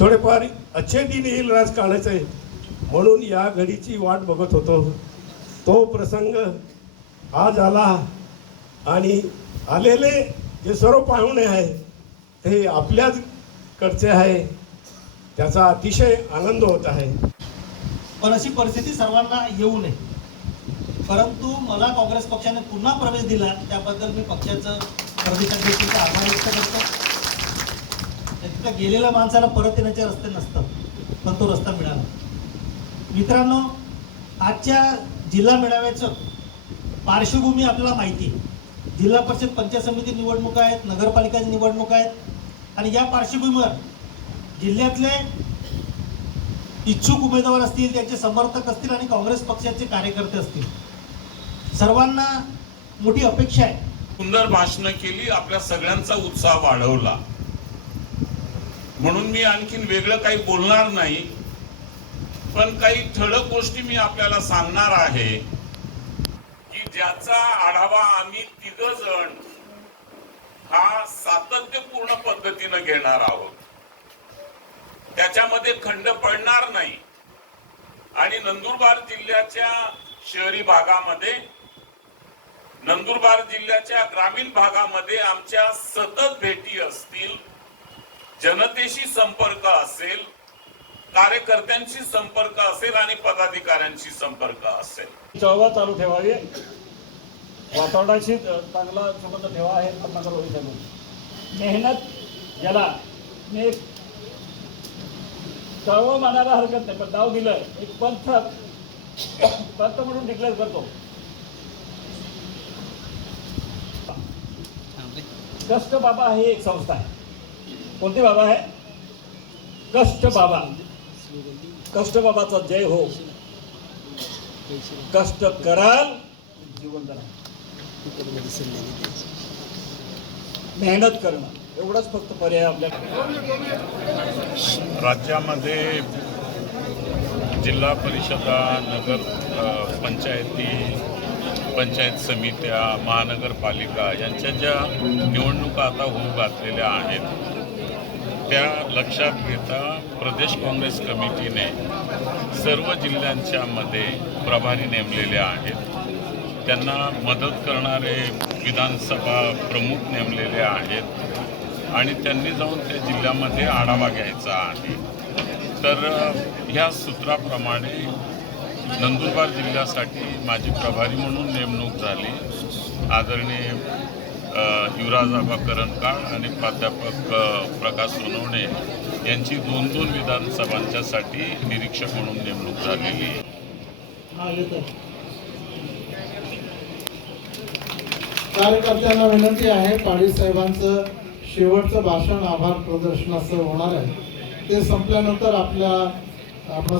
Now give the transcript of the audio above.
थोडेफार अच्छे दिन येईल राजकारणाचं आहे. म्हणून या घडीची वाट बघत होतो. तो प्रसंग आज आला आणि आलेले जे सर्व पाहुणे आहे ते आपल्याच कडचे आहे. त्याचा अतिशय आनंद होत आहे. पण अशी परिस्थिती सर्वांना येऊ नये. परंतु मला काँग्रेस पक्षाने पुन्हा प्रवेश दिला त्याबद्दल मी पक्षाचं प्रदेशाध्यक्षाचा आभार व्यक्त करतो. तिथं गेलेल्या माणसाला परत येण्याचे रस्ते नसतात पण तो रस्ता मिळाला. मित्रांनो आजच्या जिल्हा मेळाव्याचं पार्श्वभूमी आपल्याला माहिती जिल्हा परिषद पंचायत समिती निवडणुका आहेत नगरपालिकाची निवडणुका आहेत आणि या पार्श्वभूमीवर जिल्ह्यातले इच्छुक उमेदवार असतील त्यांचे समर्थक असतील आणि काँग्रेस पक्षाचे कार्यकर्ते असतील. सर्वांना मोठी अपेक्षा आहे. सुंदर भाषणं केली आपल्या सगळ्यांचा उत्साह वाढवला. म्हणून मी आणखीन वेगळं काही बोलणार नाही पण काही ठळक गोष्टी मी आपल्याला सांगणार आहे की ज्याचा आढावा आम्ही तिघ जण हा सातत्यपूर्ण पद्धतीनं घेणार आहोत. त्याच्यामध्ये खंड पडणार नाही. आणि नंदुरबार जिल्ह्याच्या शहरी भागामध्ये नंदुरबार जिल्ह्याच्या ग्रामीण भागामध्ये आमच्या सतत भेटी असतील जनतेशी संपर्क असेल कार्यकर्त्यांशी संपर्क असेल आणि पदाधिकाऱ्यांशी संपर्क असेल. चळवळ चालू ठेवावी. वातावरणाशी चांगला संबंध ठेवा हे यांनी मेहनत ज्याला मी एक चळवळ मानायला हरकत नाही पण नाव दिलं एक पंथ पंथ म्हणून डिक्लेअर करतो. कष्ट बाबा ही एक संस्था आहे. कोणती बाबा आहे? कष्ट बाबा. कष्ट बाबाचा जय हो. कष्ट कराल. जीवन मेहनत करणं. एवढाच फक्त पर्याय आपल्याकडे राज्यामध्ये जिल्हा परिषदा नगर पंचायती पंचायत समित्या महानगरपालिका यांच्या ज्या निवडणुका आता होऊ घातलेल्या आहेत त्या लक्षात घेता प्रदेश काँग्रेस कमिटीने सर्व जिल्ह्यांच्यामध्ये प्रभारी नेमलेले आहेत. त्यांना मदत करणारे विधानसभा प्रमुख नेमलेले आहेत आणि त्यांनी जाऊन त्या जिल्ह्यामध्ये आढावा घ्यायचा आहे. तर ह्या सूत्राप्रमाणे नंदुरबार जिल्ह्यासाठी माझी प्रभारी म्हणून नेमणूक झाली. आदरणीय युवराज आबा करणकाळ आणि प्राध्यापक प्रकाश सोनवणे यांची दोन दोन विधानसभांच्यासाठी निरीक्षक म्हणून नेमणूक झालेली आहे. कार्यकर्त्यांना विनंती आहे पाडी साहेबांचं शेवटचं भाषण आभार प्रदर्शनाचं होणार आहे. ते संपल्यानंतर आपल्या आपण